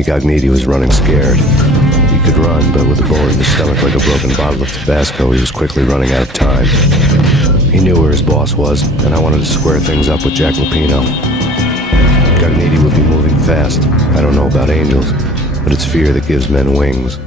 Incognito was running scared. He could run, but with a bullet in his stomach like a broken bottle of Tabasco, he was quickly running out of time. He knew where his boss was, and I wanted to square things up with Jack Lupino. Incognito would be moving fast. I don't know about angels, but it's fear that gives men wings.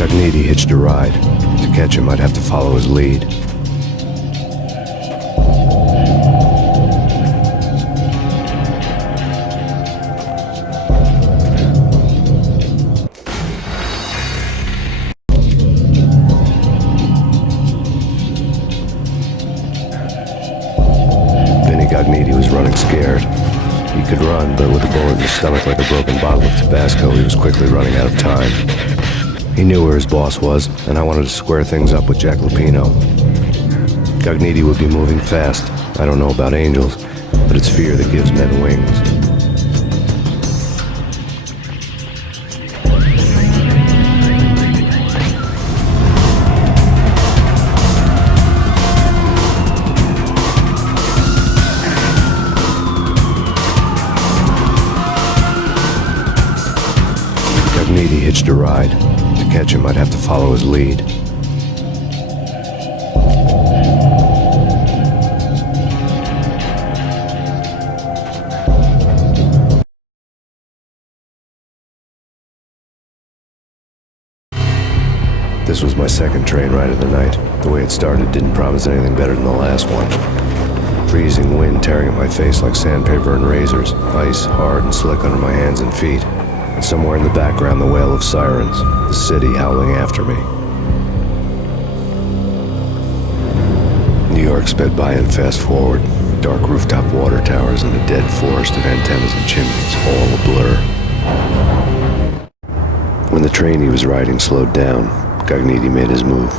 Incognito hitched a ride. To catch him, I'd have to follow his lead. Incognito was running scared. He could run, but with a bullet in his stomach like a broken bottle of Tabasco, he was quickly running out of time. He knew where his boss was, and I wanted to square things up with Jack Lupino. Incognito would be moving fast. I don't know about angels, but it's fear that gives men wings. Incognito hitched a ride. To catch him, I'd have to follow his lead. This was my second train ride of the night. The way it started didn't promise anything better than the last one. Freezing wind tearing at my face like sandpaper and razors, ice hard and slick under my hands and feet. And somewhere in the background, the wail of sirens, the city howling after me. New York sped by in fast forward, dark rooftop water towers and a dead forest of antennas and chimneys, all a blur. When the train he was riding slowed down, Incognito made his move.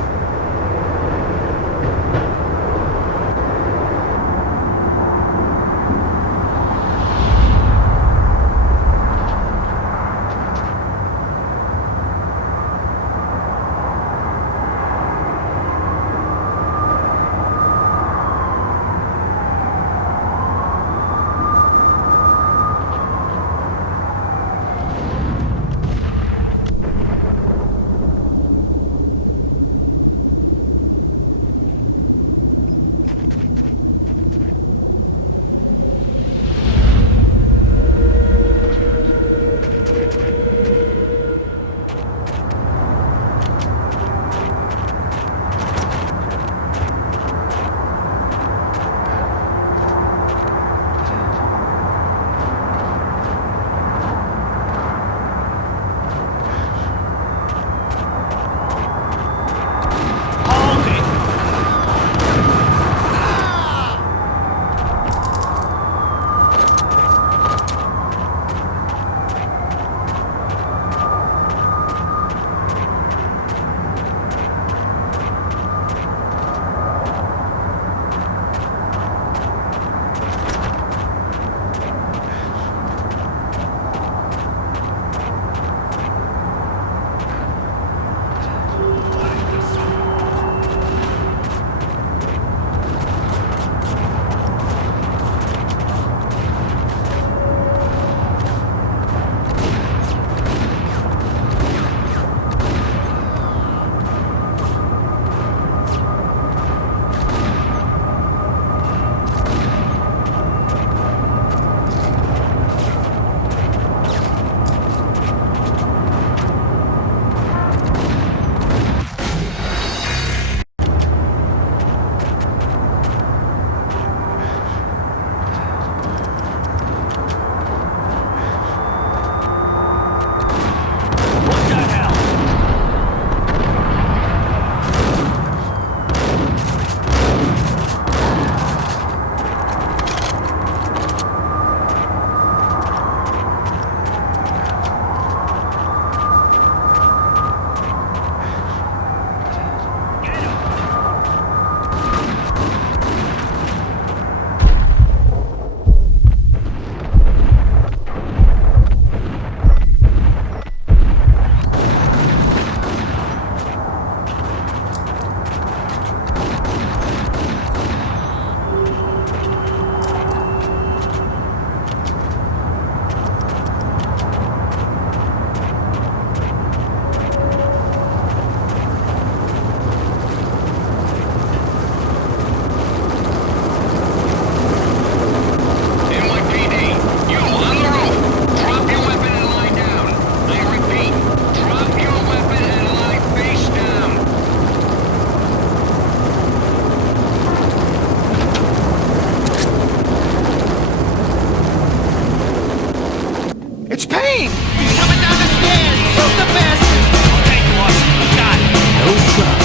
the bastard! Okay, boss, you got it. No trouble.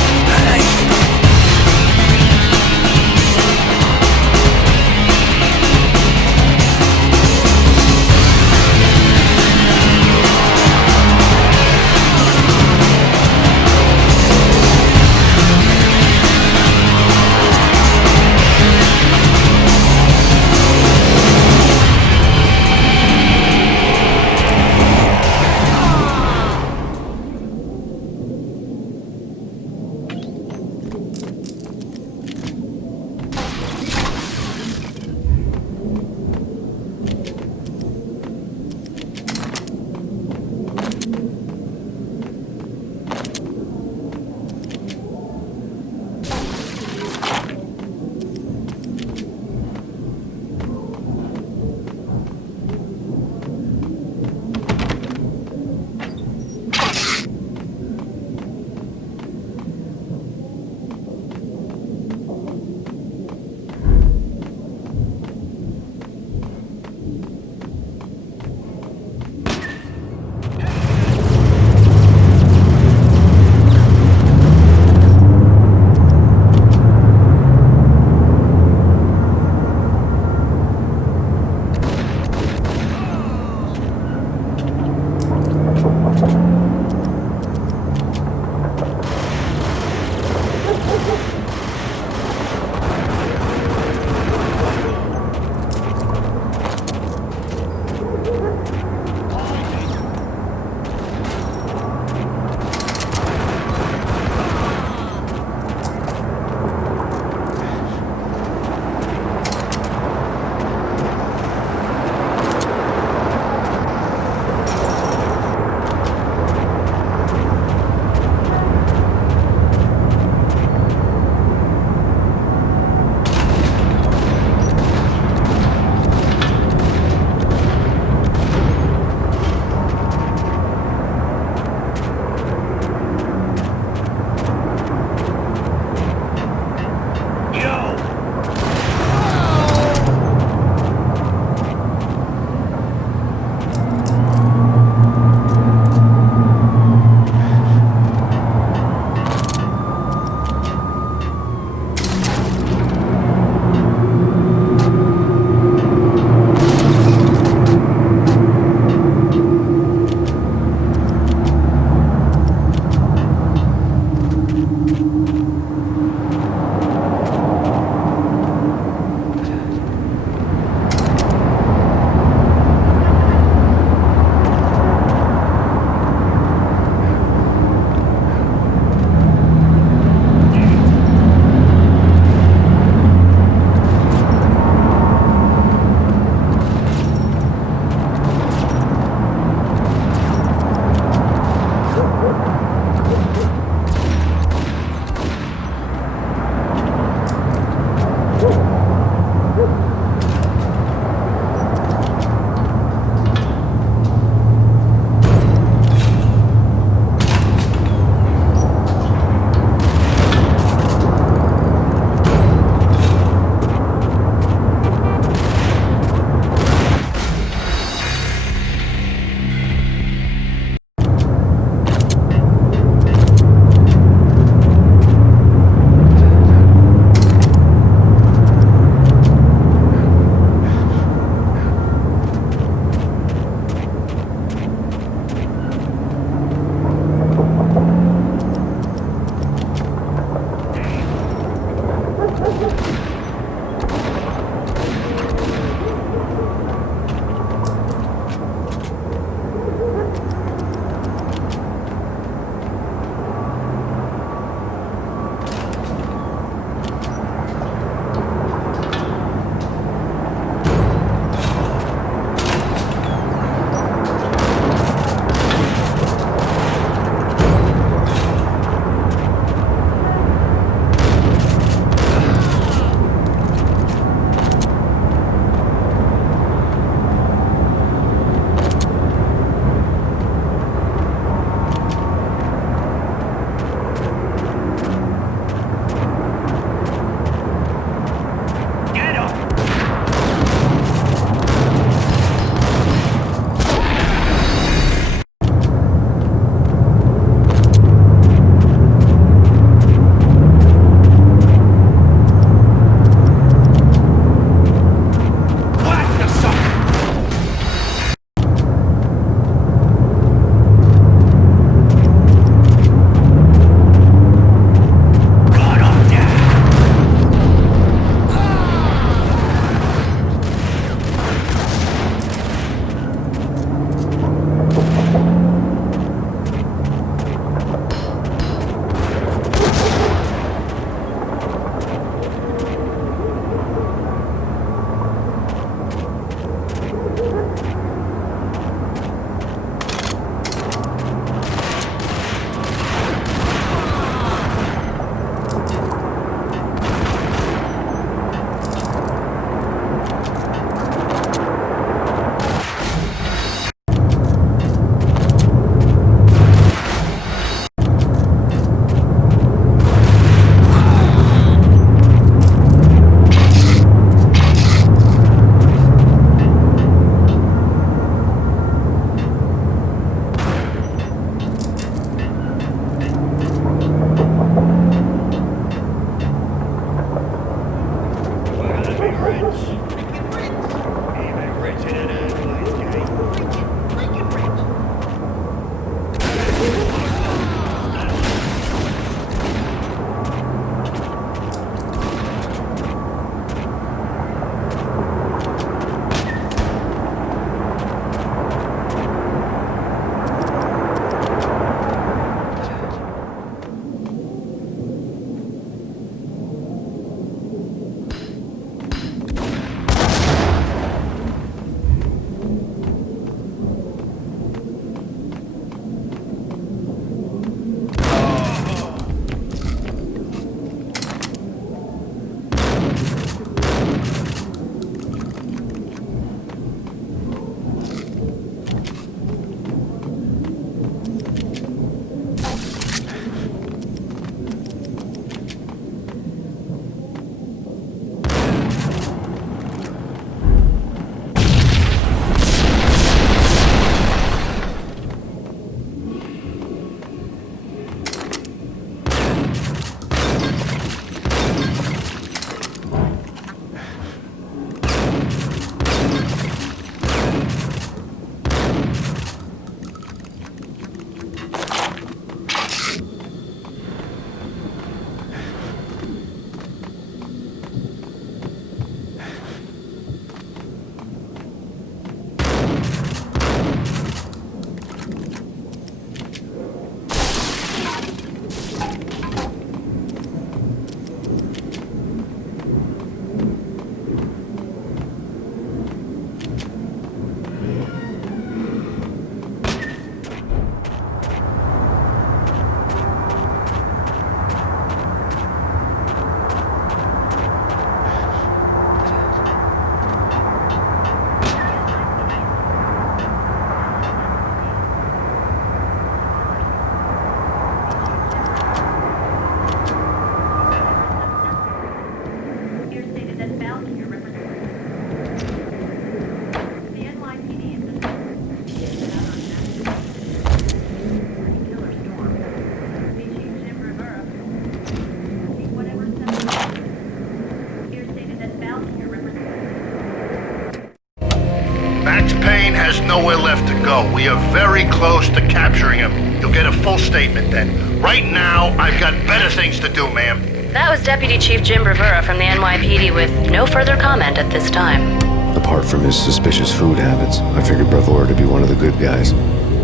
nowhere left to go. We are very close to capturing him. You'll get a full statement then. Right now, I've got better things to do, ma'am. That was Deputy Chief Jim Rivera from the NYPD with no further comment at this time. Apart from his suspicious food habits, I figured Bravura to be one of the good guys.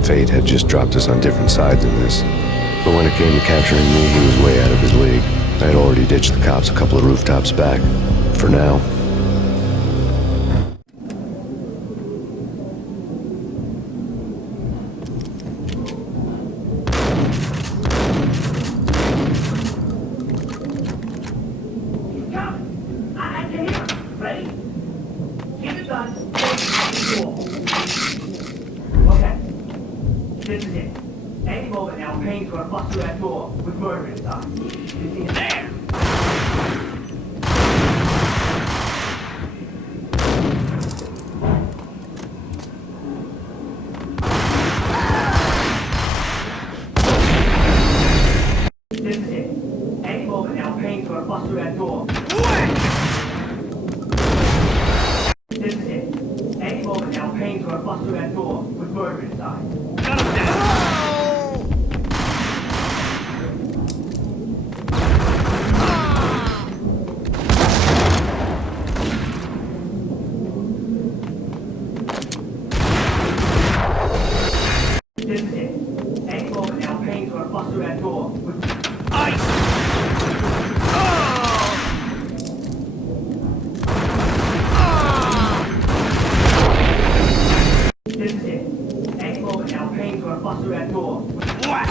Fate had just dropped us on different sides in this. But when it came to capturing me, he was way out of his league. I had already ditched the cops a couple of rooftops back. For now. This is it. Any moment now, Payne's gonna bust through that door with murder inside. You see it there? This is it. Any moment now, Payne's gonna bust through that door. This is it. Any moment now, Payne's gonna bust through that door with murder inside. Got him down. This is it. Any moment now, Payne's gonna bust through that door with Ice. This is it. Any moment now, Payne's gonna bust through that door. Whack.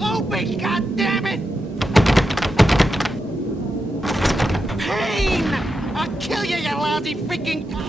Open, goddammit! Payne! I'll kill you, you lousy freaking cop!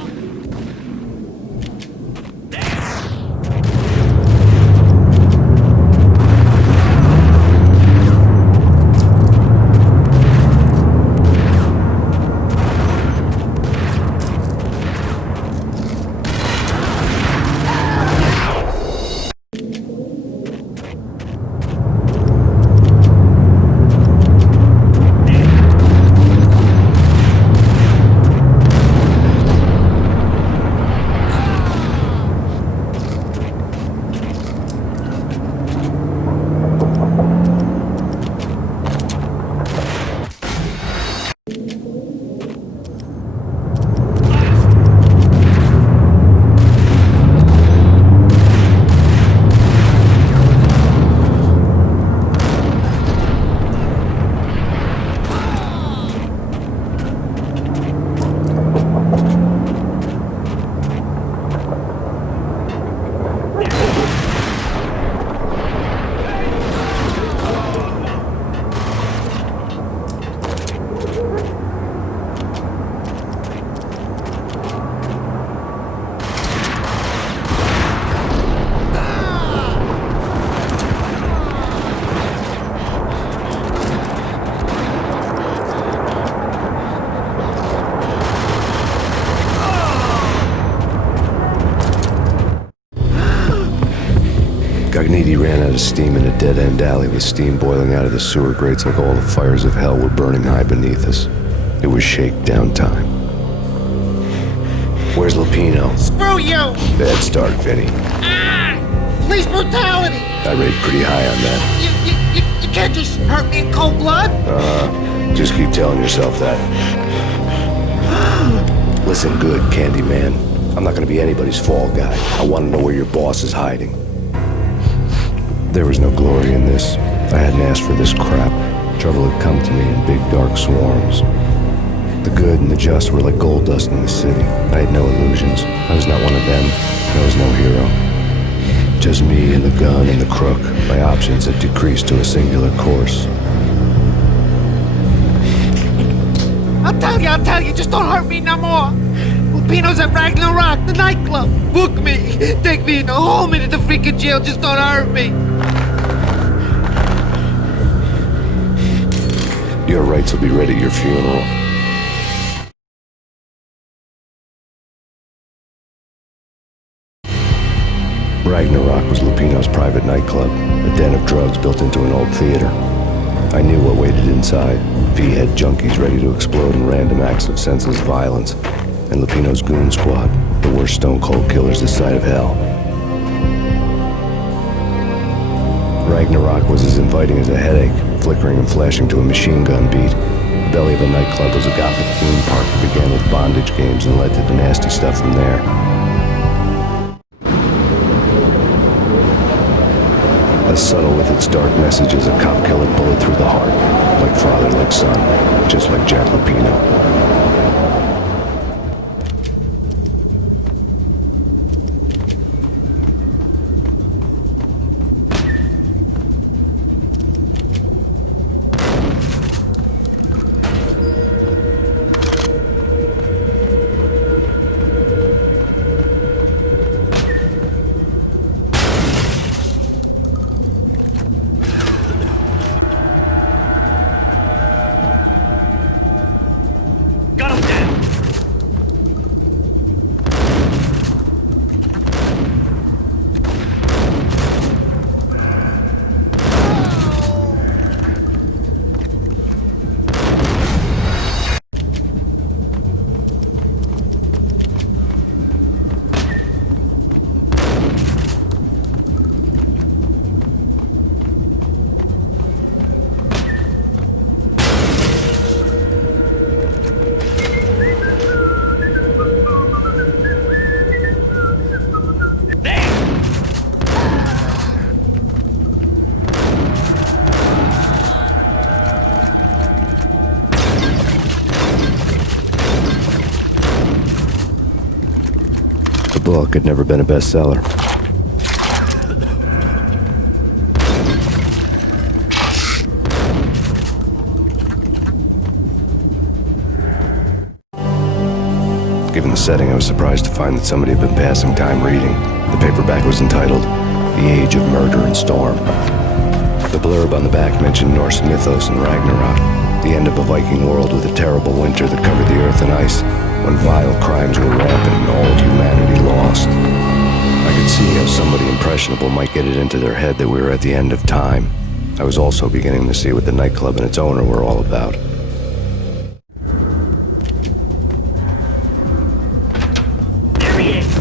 Cogniti ran out of steam in a dead-end alley with steam boiling out of the sewer grates like all the fires of hell were burning high beneath us. It was shakedown time. Where's Lupino? Screw you! Bad start, Vinny. Ah! Police brutality! I rate pretty high on that. You can't just hurt me in cold blood! Just keep telling yourself that. Listen good, Candyman. I'm not gonna be anybody's fall guy. I want to know where your boss is hiding. There was no glory in this. I hadn't asked for this crap. Trouble had come to me in big dark swarms. The good and the just were like gold dust in the city. I had no illusions. I was not one of them. I was no hero. Just me and the gun and the crook. My options had decreased to a singular course. I'll tell you, just don't hurt me no more. Lupino's at Ragnarok, the nightclub. Book me. Take me in the home into the freaking jail, just don't hurt me. Your rights will be ready at your funeral. Ragnarok was Lupino's private nightclub, a den of drugs built into an old theater. I knew what waited inside. V-head junkies ready to explode in random acts of senseless violence. And Lupino's goon squad, the worst stone-cold killers this side of hell. Ragnarok was as inviting as a headache, flickering and flashing to a machine gun beat. The belly of a nightclub was a gothic theme park that began with bondage games and led to the nasty stuff from there. As subtle with its dark message as a cop killer bullet through the heart, like father, like son, just like Jack Lupino. Got him down! The book had never been a bestseller. Given the setting, I was surprised to find that somebody had been passing time reading. The paperback was entitled The Age of Murder and Storm. The blurb on the back mentioned Norse mythos and Ragnarok, the end of a Viking world with a terrible winter that covered the earth in ice, when vile crimes were rampant and all humanity lost. I could see how somebody impressionable might get it into their head that we were at the end of time. I was also beginning to see what the nightclub and its owner were all about. There he is!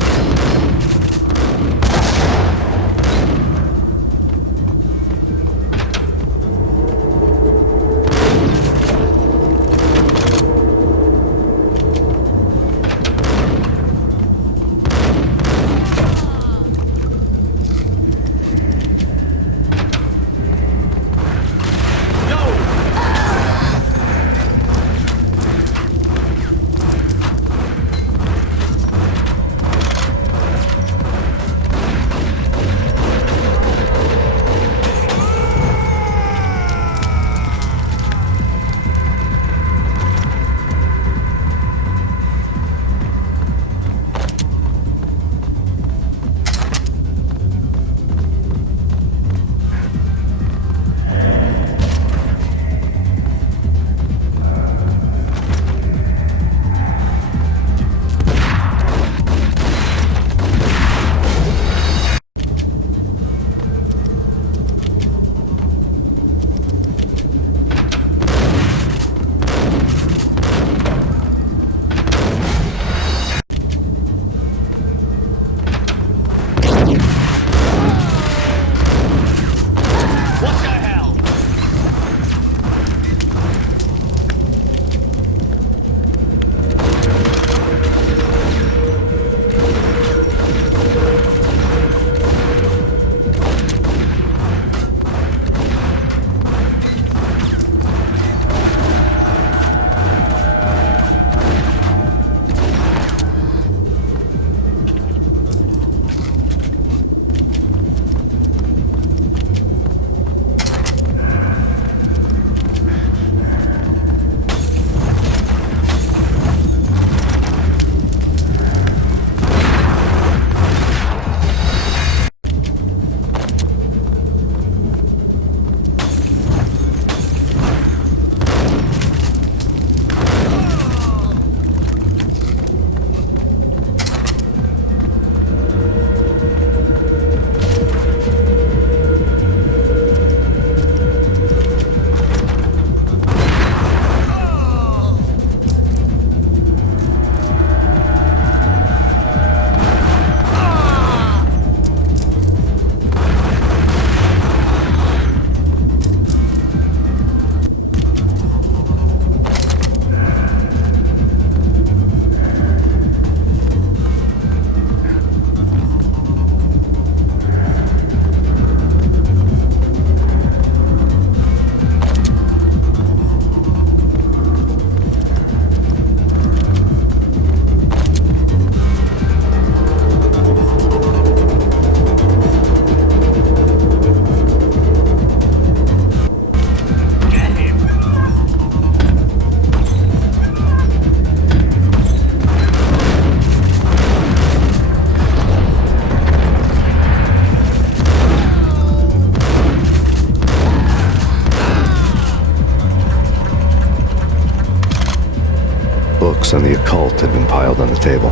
Books on the occult had been piled on the table.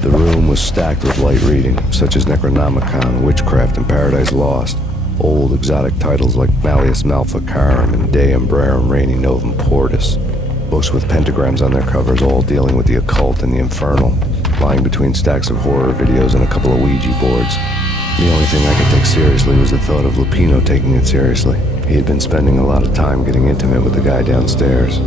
The room was stacked with light reading, such as Necronomicon, Witchcraft, and Paradise Lost. Old exotic titles like Malleus Maleficarum and De Umbrarum Reini Novum Portus. Books with pentagrams on their covers, all dealing with the occult and the infernal, lying between stacks of horror videos and a couple of Ouija boards. The only thing I could take seriously was the thought of Lupino taking it seriously. He had been spending a lot of time getting intimate with the guy downstairs.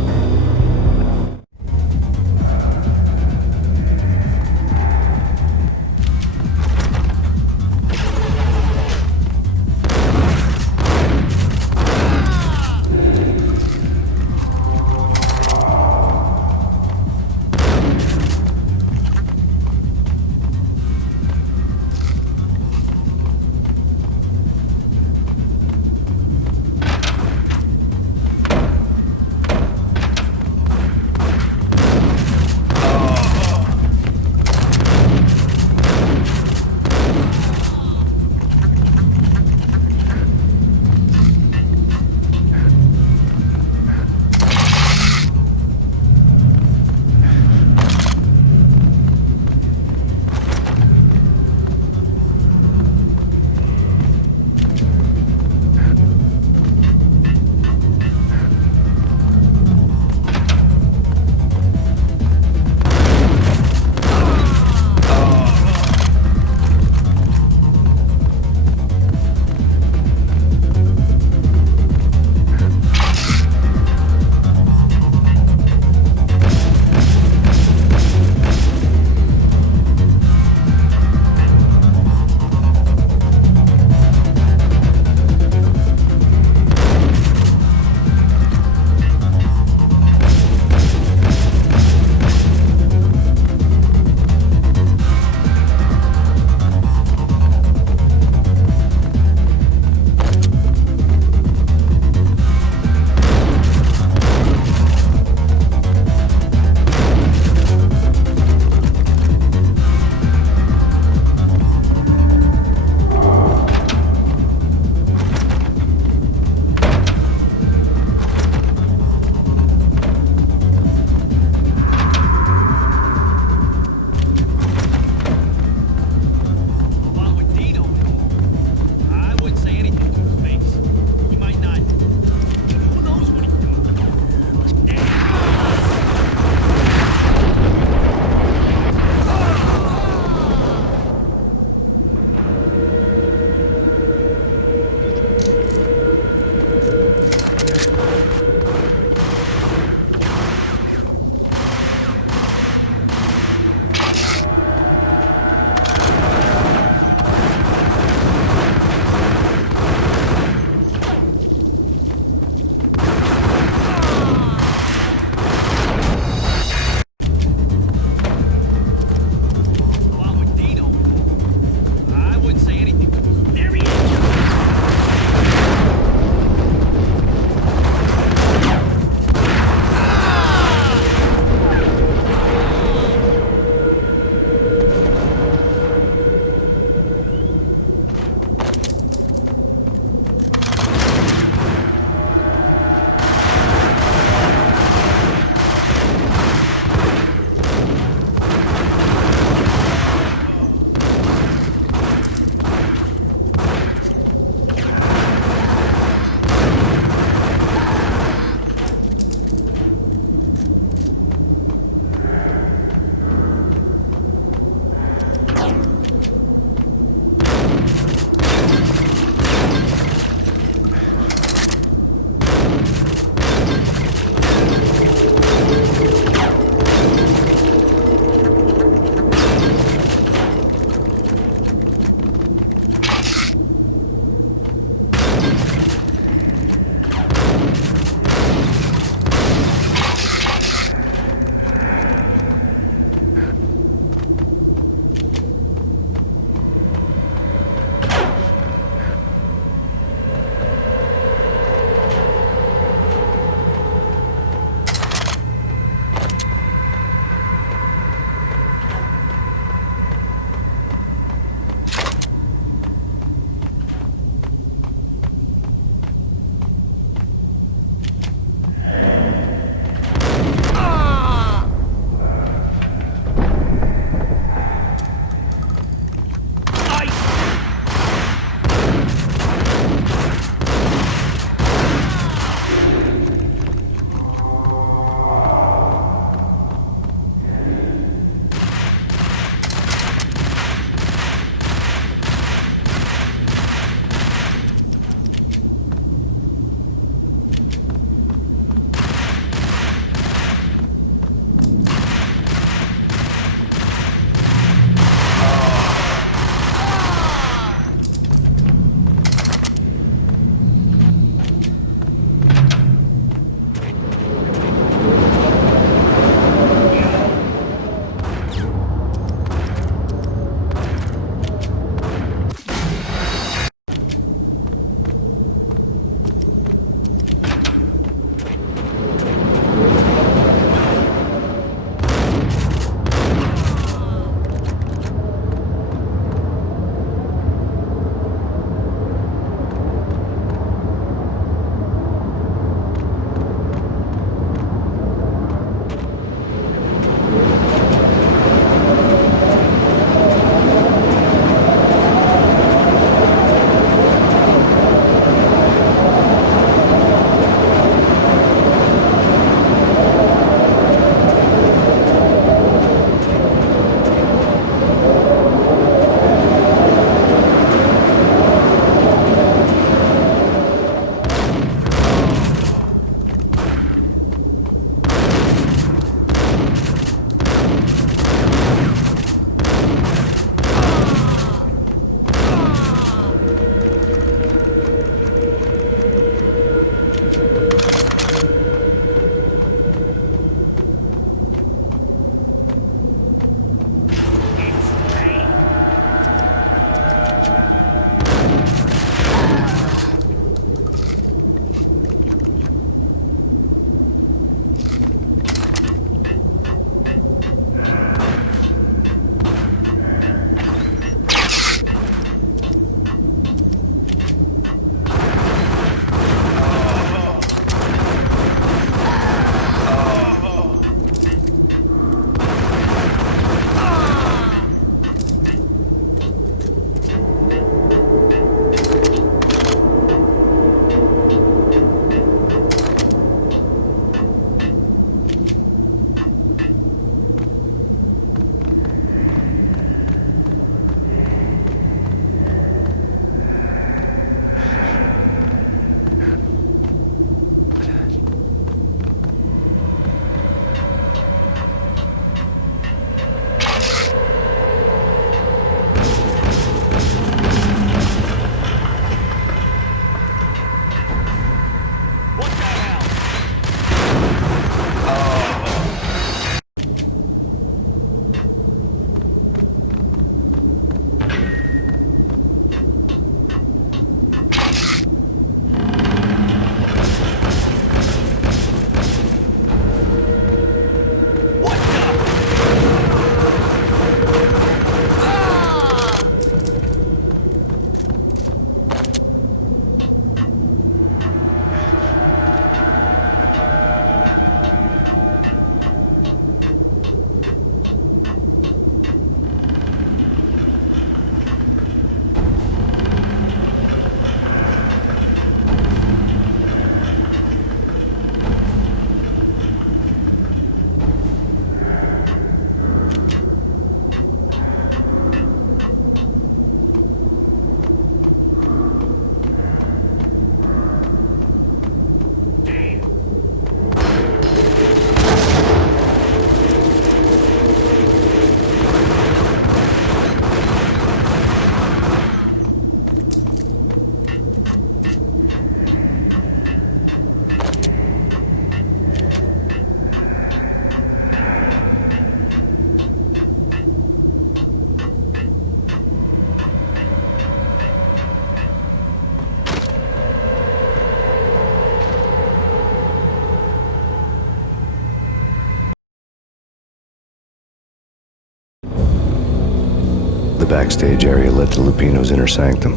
backstage area led to Lupino's inner sanctum.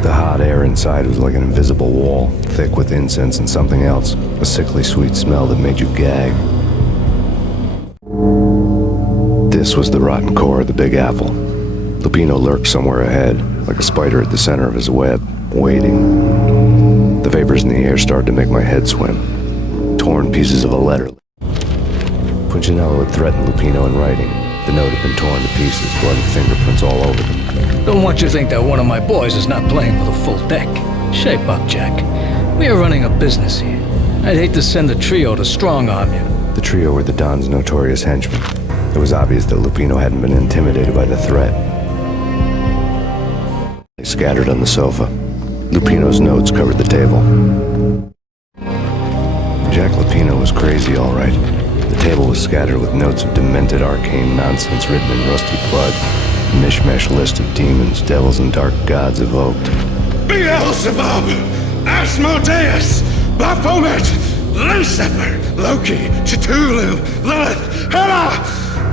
The hot air inside was like an invisible wall, thick with incense and something else, a sickly sweet smell that made you gag. This was the rotten core of the Big Apple. Lupino lurked somewhere ahead, like a spider at the center of his web, waiting. The vapors in the air started to make my head swim. Torn pieces of a letter. Punchinello had threatened Lupino in writing. The note had been torn to pieces, blood and fingerprints all over them. Don't want you to think that one of my boys is not playing with a full deck. Shape up, Jack. We are running a business here. I'd hate to send the trio to strong-arm you. The trio were the Don's notorious henchmen. It was obvious that Lupino hadn't been intimidated by the threat. They scattered on the sofa. Lupino's notes covered the table. Jack Lupino was crazy, all right. The table was scattered with notes of demented arcane nonsense written in rusty blood. A mishmash list of demons, devils, and dark gods evoked. Beelzebub, Asmodeus, Baphomet, Lucifer, Loki, Cthulhu, Lilith, Hela,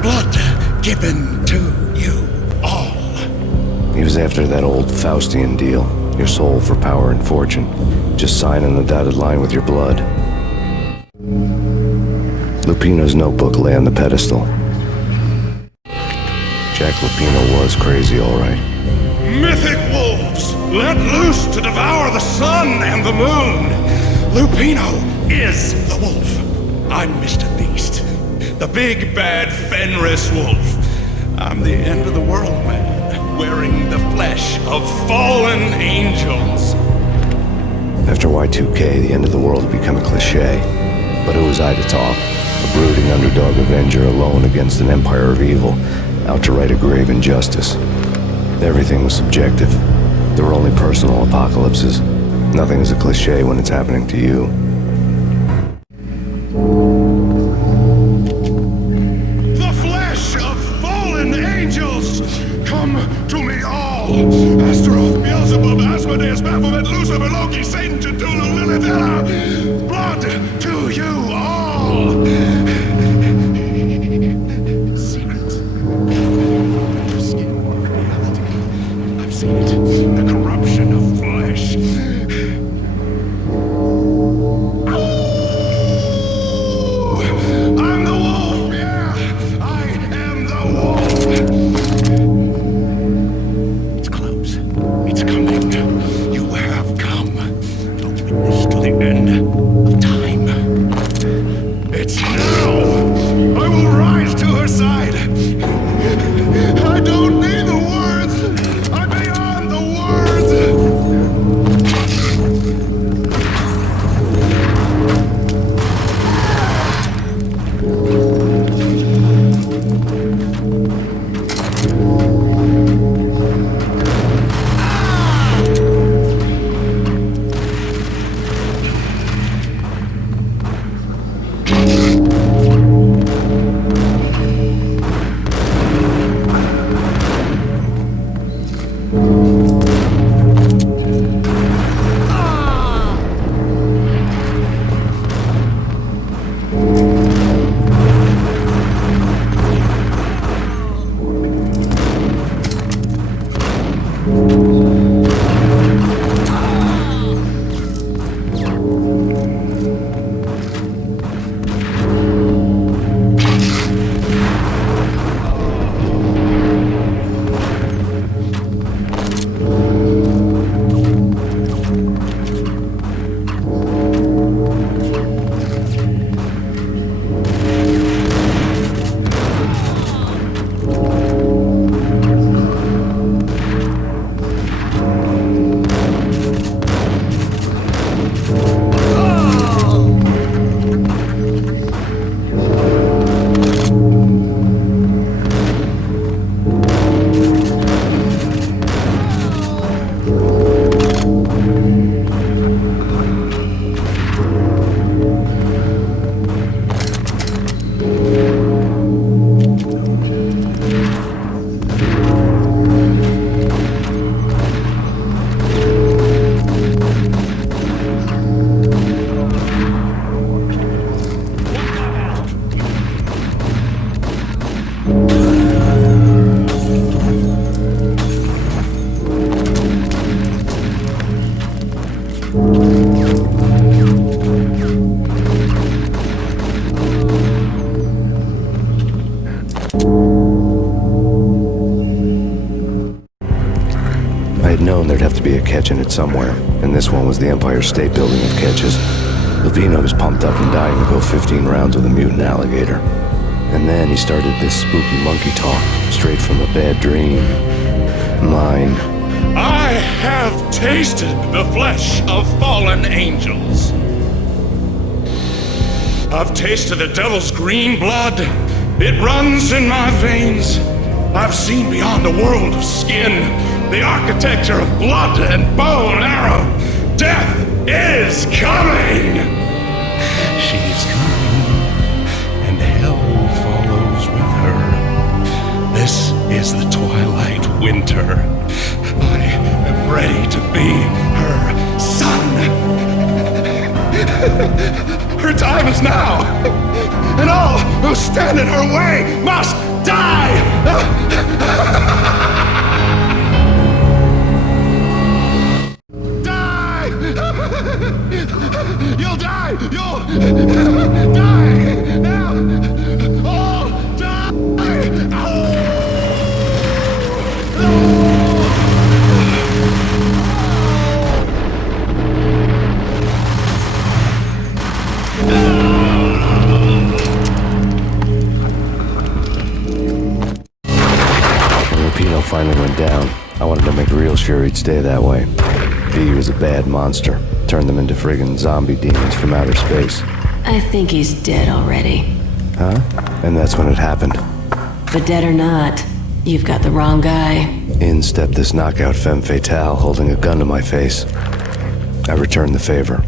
blood given to you all. He was after that old Faustian deal. Your soul for power and fortune. Just sign on the dotted line with your blood. Lupino's notebook lay on the pedestal. Jack Lupino was crazy, all right. Mythic wolves, let loose to devour the sun and the moon. Lupino is the wolf. I'm Mr. Beast, the big bad Fenris wolf. I'm the end of the world man, wearing the flesh of fallen angels. After Y2K, the end of the world had become a cliche. But who was I to talk? A brooding underdog avenger alone against an empire of evil, out to right a grave injustice. Everything was subjective. There were only personal apocalypses. Nothing is a cliche when it's happening to you. The flesh of fallen angels, come to me all. Astaroth, Beelzebub, Asmodeus, Baphomet, Lucifer, Loki, Satan, Cthulhu, Lilith, Hela. Blood to you all. Secret. Your skin, reality. I've seen it. The corruption of flesh. I'm the wolf, yeah! I am the wolf! It's close. It's coming. You have come. A witness to the end of time. It's now! I will rise to her side! I don't need the words! I'm beyond the words! there'd have to be a catch in it somewhere, and this one was the Empire State Building of catches. Lupino was pumped up and dying to go 15 rounds with a mutant alligator. And then he started this spooky monkey talk, straight from a bad dream. Mine. I have tasted the flesh of fallen angels. I've tasted the devil's green blood. It runs in my veins. I've seen beyond the world of skin, the architecture of blood and bow and arrow. Death is coming! She's coming, and hell follows with her. This is the twilight winter. I am ready to be her son. Her time is now, and all who stand in her way must die! Die! You'll die! You'll die! Now! All die! When Lupino finally went down, I wanted to make real sure he'd stay that way. V was a bad monster. Turned them into friggin' zombie demons from outer space. I think he's dead already. Huh? And that's when it happened. But dead or not, you've got the wrong guy. In stepped this knockout femme fatale holding a gun to my face. I returned the favor.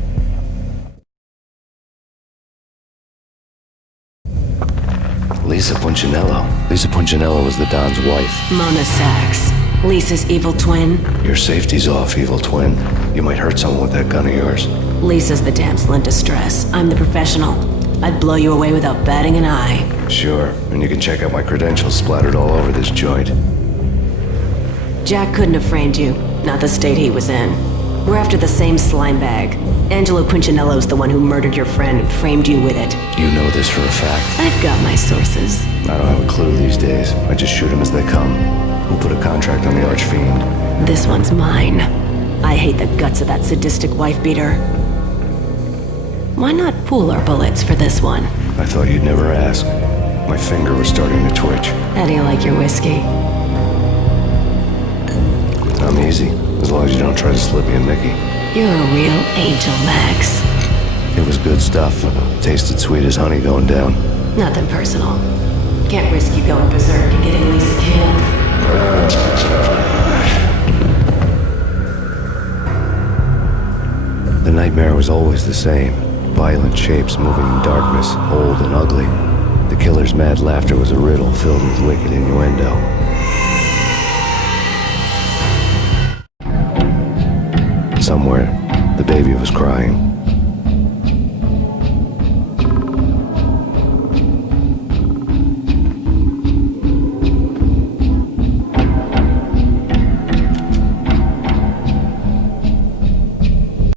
Lisa Punchinello. Lisa Punchinello was the Don's wife. Mona Sachs, Lisa's evil twin. Your safety's off, evil twin. You might hurt someone with that gun of yours. Lisa's the damsel in distress. I'm the professional. I'd blow you away without batting an eye. Sure, and you can check out my credentials splattered all over this joint. Jack couldn't have framed you, not the state he was in. We're after the same slime bag. Angelo Punchinello's the one who murdered your friend and framed you with it. You know this for a fact. I've got my sources. I don't have a clue these days. I just shoot them as they come. Who put a contract on the Archfiend? This one's mine. I hate the guts of that sadistic wife-beater. Why not pool our bullets for this one? I thought you'd never ask. My finger was starting to twitch. How do you like your whiskey? I'm easy, as long as you don't try to slip me a Mickey. You're a real angel, Max. It was good stuff. Tasted sweet as honey going down. Nothing personal. Can't risk you going berserk and getting Lisa killed. The nightmare was always the same. Violent shapes moving in darkness, old and ugly. The killer's mad laughter was a riddle filled with wicked innuendo. Somewhere, the baby was crying.